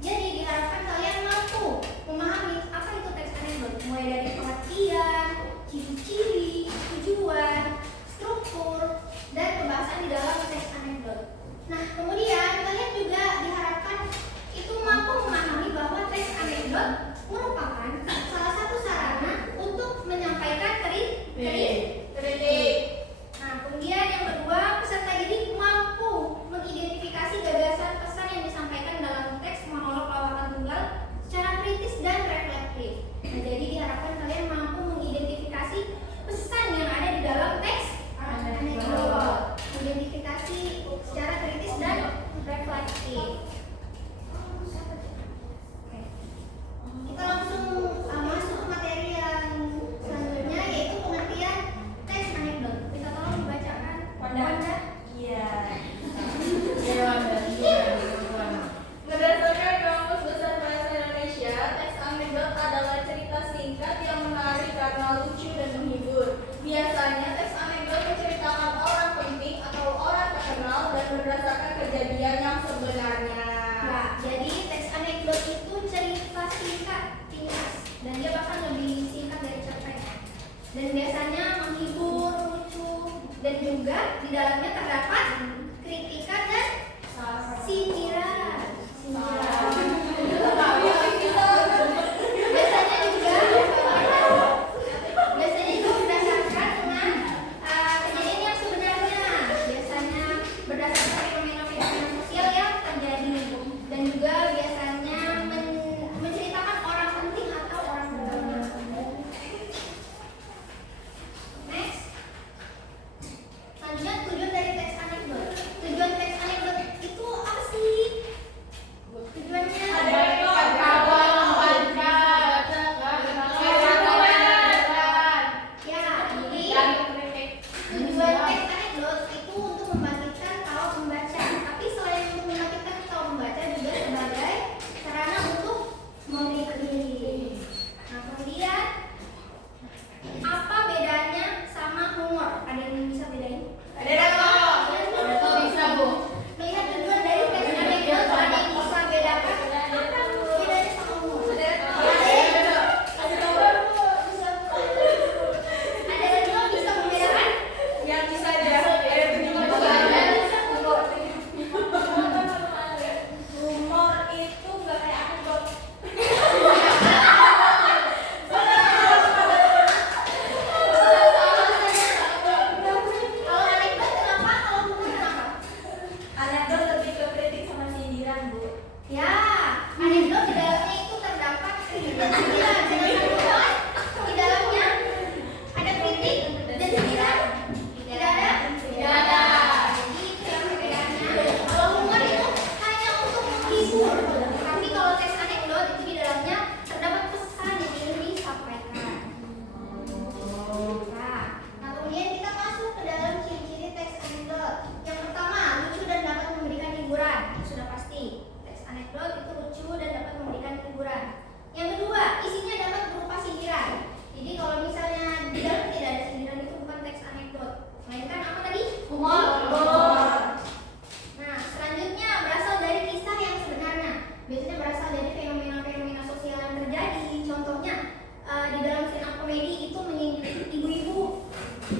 Jadi diharapkan kalian singkat, ringkas, dan dia bahkan lebih singkat dari cerpen. Dan biasanya menghibur, lucu, dan juga di dalamnya terdapat kritikan dan sindiran. Biasanya juga berdasarkan dengan kejadian yang sebenarnya. Biasanya berdasarkan fenomena-fenomena sosial yang terjadi, dan juga biasanya menceritakan orang penting atau orang terkenal. Next, selanjutnya tujuan dari teks anekdot. Tujuan teks anekdot itu apa sih? Tujuannya tujuan teks anekdot itu untuk membangkitkan kaum pembaca. Tapi selain untuk membangkitkan kaum pembaca juga sebagai sarana untuk memberi kritik. Nah, kemudian apa bedanya sama humor? Ada yang bisa bedain? Bisa, Bu. Melihat tujuan dari teks anekdot, ada yang bisa bedakan? Apa bedanya sama humor? Ada yang juga bisa membedakan? Yang bisa aja. Humor itu nggak kayak anekdot. Kalau anekdot kenapa? Kalau humor kenapa? Anekdot lebih ke kritik sama sindiran, Bu. Ya, anekdot di dalamnya itu terdapat kritik dan sindiran. Sedangkan humor di dalamnya ada kritik dan sindiran. Tidak ada? Tidak ada. Jadi itu yang perbedaannya. Kalau humor itu hanya untuk menghibur, tapi kalau teks anekdot itu di dalamnya terdapat pesan yang ingin disampaikan. Nah, kemudian kita masuk ke dalam ciri-ciri teks anekdot. Yang pertama, lucu dan dapat memberikan hiburan. Sudah pasti, teks anekdot itu lucu dan dapat memberikan hiburan. Yang kedua, isinya dapat berupa sindiran. Jadi kalau misalnya di dalam tidak ada sindiran, itu bukan teks anekdot, melainkan apa tadi? Humor. Nah, selanjutnya berasal dari kisah yang sebenarnya. Biasanya berasal dari fenomena-fenomena sosial yang terjadi. Contohnya di dalam stand up comedy itu menyindir ibu-ibu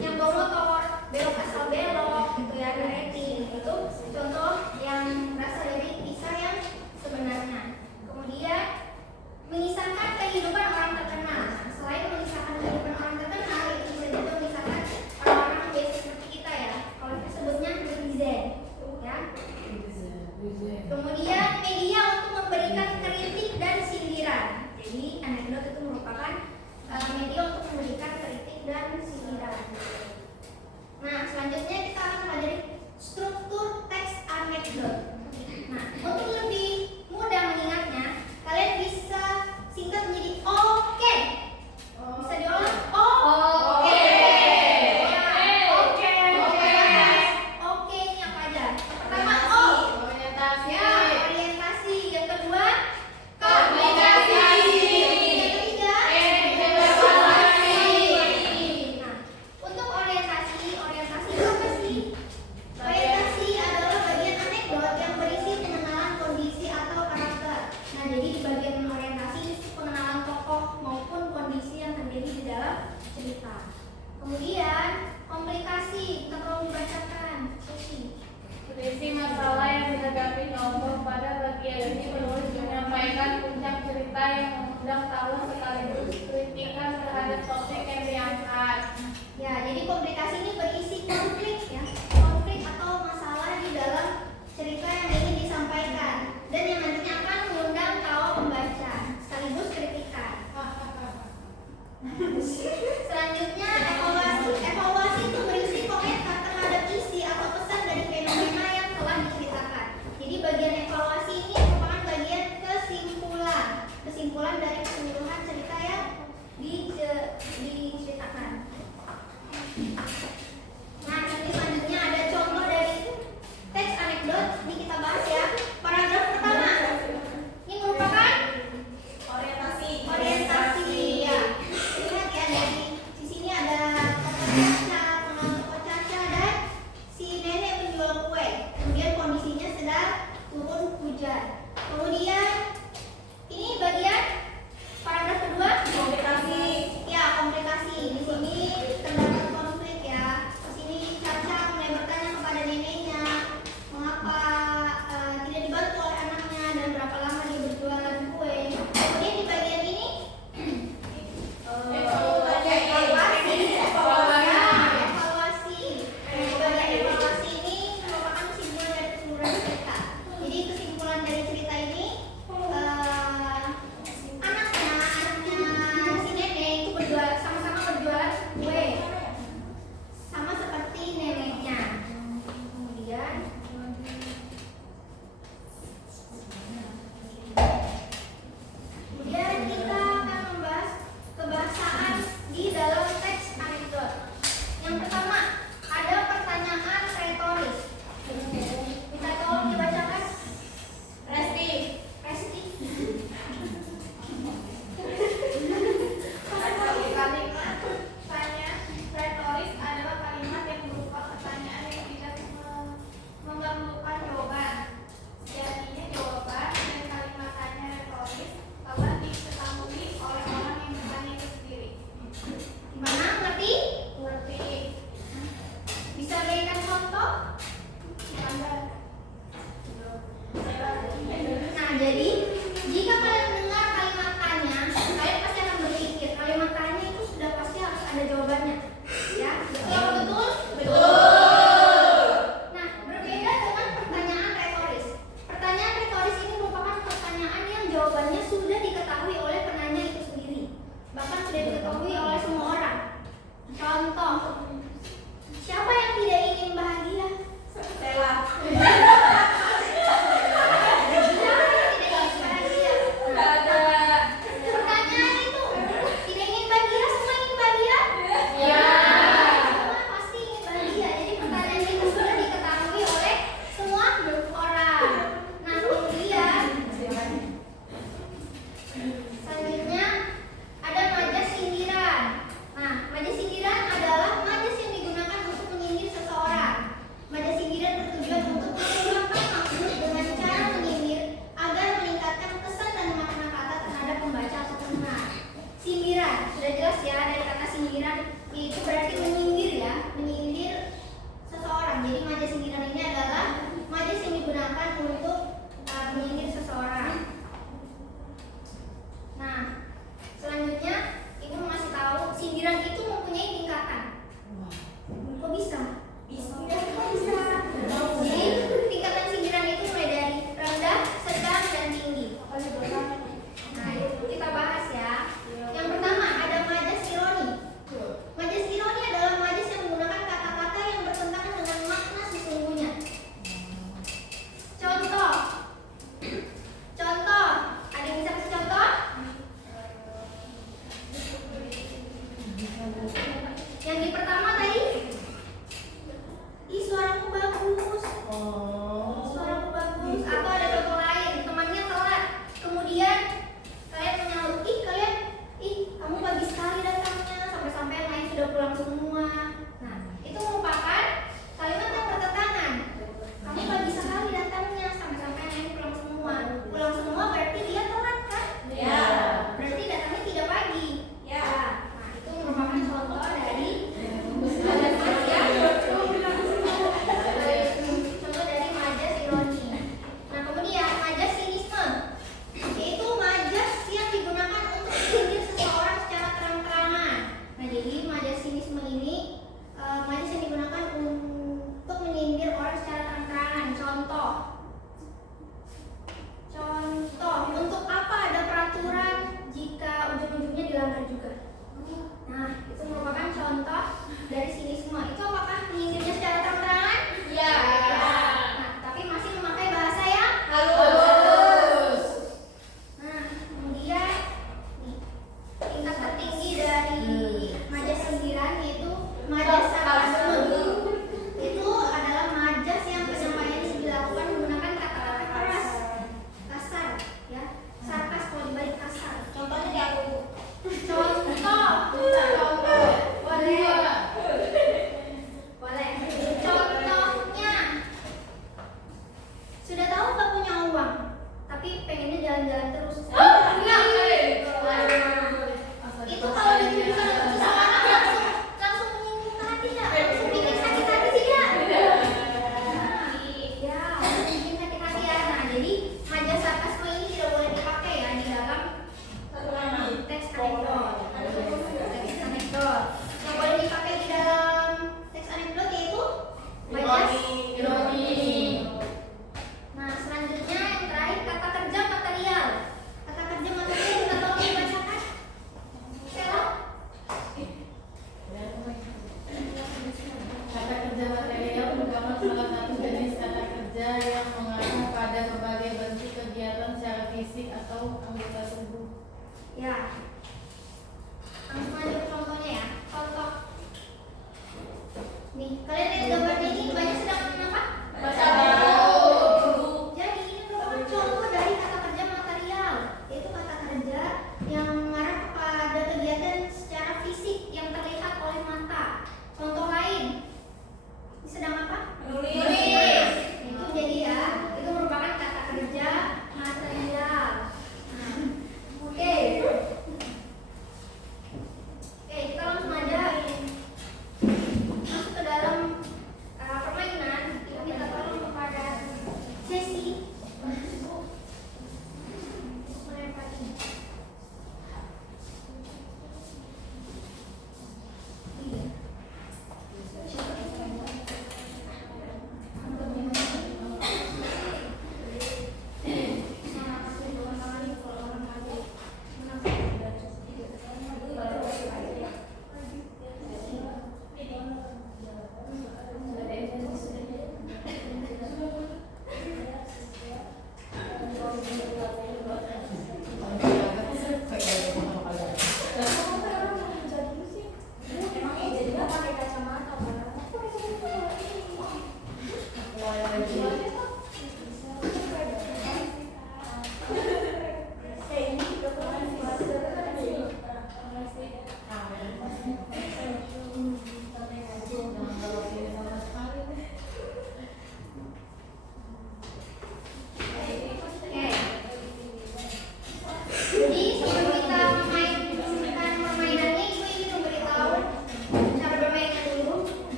yang bawa motor, belok asal belok, gitu ya, ada rating. Itu contoh yang berasal dari kisah yang sebenarnya. Kemudian mengisahkan kehidupan orang terkenal. Nah, selain mengisahkan kehidupan orang terkenal, itu bisa juga mengisahkan orang-orang biasa seperti kita ya. Kalau kita sebutnya netizen, ya. Kemudian media untuk memberikan kritik dan sindiran. Jadi anekdot itu merupakan media untuk memberikan kritik dan sindiran. Nah, selanjutnya kita akan pelajari struktur teks anekdot. Nah, untuk lebih mudah mengingatnya, kalian bisa singkat menjadi oke. Bisa diolah oke. Oke ini apa aja? Pertama O. Ya, orientasi. Yang kedua komunikasi. Yang ketiga evaluasi. Nah, untuk orientasi itu apa sih? Orientasi adalah bagian anekdot yang berisi pengenalan kondisi atau karakter. Nah, jadi di bagian orientasi itu pengenalan tokoh maupun kondisi yang terjadi di dalam cerita. Kemudian komplikasi, kita perlu dibacakan. Susi. Berisi masalah yang dihadapi kelompok. Pada bagian ini penulis menyampaikan puncak cerita yang mengundang tawa sekaligus kritikan terhadap topik yang diangkat. Ya, jadi komplikasi ini berisi konflik ya. Konflik atau masalah di dalam cerita yang ingin disampaikan dan yang nantinya akan mengundang tawa pembaca sekaligus kritikan. Selanjutnya evaluasi. Evaluasi itu berisi komentar terhadap isi atau pesan dari fenomena yang telah diceritakan. Jadi bagian evaluasi ini merupakan bagian kesimpulan dari keseluruhan cerita yang diceritakan. Nah, jawabannya sudah diketahui oleh penanya itu sendiri. Bahkan sudah diketahui oleh semua orang. Contoh, siapa yang tidak ingin bahagia? Stella. Siapa yang tidak ingin bahagia? Nggak ada. Pertanyaan itu, tidak ingin bahagia, semua ingin bahagia? Ya. Semua pasti ingin bahagia. Jadi pertanyaan itu sudah diketahui oleh semua orang. Nah, kemudian selanjutnya ada majas sindiran. Nah, majas sindiran adalah majas yang digunakan untuk menyindir seseorang. Majas sindiran bertujuan untuk mengungkapkan maksud dengan cara menyindir agar meningkatkan kesan dan makna kata terhadap pembaca atau pendengar. Sindiran, sudah jelas ya dari kata sindiran, itu berarti menyindir ya, menyindir seseorang. Jadi majas sindiran ini adalah majas yang digunakan untuk menyindir seseorang. Nah, selanjutnya ibu mau ngasih tahu sindiran itu mempunyai tingkatan. Kok bisa? Bisa. Jadi tingkatan sindiran itu mulai dari rendah, sedang, dan tinggi. Nah, itu kita bahas ya. Yang pertama ada majas ironi. Majas ironi adalah majas yang menggunakan kata-kata yang bertentangan dengan makna sesungguhnya. Contoh, ada yang bisa kasih contoh? Yang di pertama tadi, ih suaramu bagus, suaramu bagus. Atau ada contoh lain, temannya telat, kemudian kalian menyahut, ih kamu pagi sekali datangnya, sampai-sampai yang lain sudah pulang semua. Nah, itu merupakan kalimat yang bertentangan. Kamu pagi sekali datangnya, sampai-sampai yang lain pulang semua. Pulang semua berarti dia telat kan? Ya. Berarti datangnya tidak pagi. Ya. Nah, itu merupakan contoh dari contoh dari majas ironi. Nah, kemudian majas sinisme, yaitu majas yang digunakan untuk menyindir seseorang secara terang-terangan. Nah, jadi majas sinisme ini majas yang digunakan untuk menyindir orang secara terang-terangan. Contoh, untuk apa ada peraturan jika ujung-ujungnya dilanggar juga? Nah, itu merupakan contoh dari sinisme. Itu apakah menyindirnya secara terang-terangan? Ya. Nah, tapi masih memakai bahasa yang Halus. Nah, kemudian nih, tingkat tertinggi dari majas sindiran yaitu majas sarkasme. Itu adalah majas yang penyampaiannya dilakukan menggunakan kata-kata keras, kasar, ya. Sarkas kalau dibalik kasar. Contohnya di aku. Contoh. Boleh. Boleh. Contohnya, sudah tahu nggak punya uang, tapi pengennya jalan-jalan terus. Itu kalau ditujukan untuk seseorang langsung menyinggung hati ya, langsung bikin sakit hati tidak? Ya, bikin sakit hati ya. Nah, jadi majas sarkasme ini tidak boleh dipakai ya di dalam teks anekdot. Teks anekdot. Yang boleh dipakai di dalam teks anekdot yaitu majas Ironi. Nah, selanjutnya yang terakhir kata kerja material. Kata kerja material kita tolong dibacakan. Sela. Kata kerja material merupakan salah satu jenis kata kerja yang mengacu pada berbagai bentuk kegiatan secara fisik atau anggota tubuh. Ya. Langsung aja ke contohnya ya. Contoh. Nih, kalian lihat gambar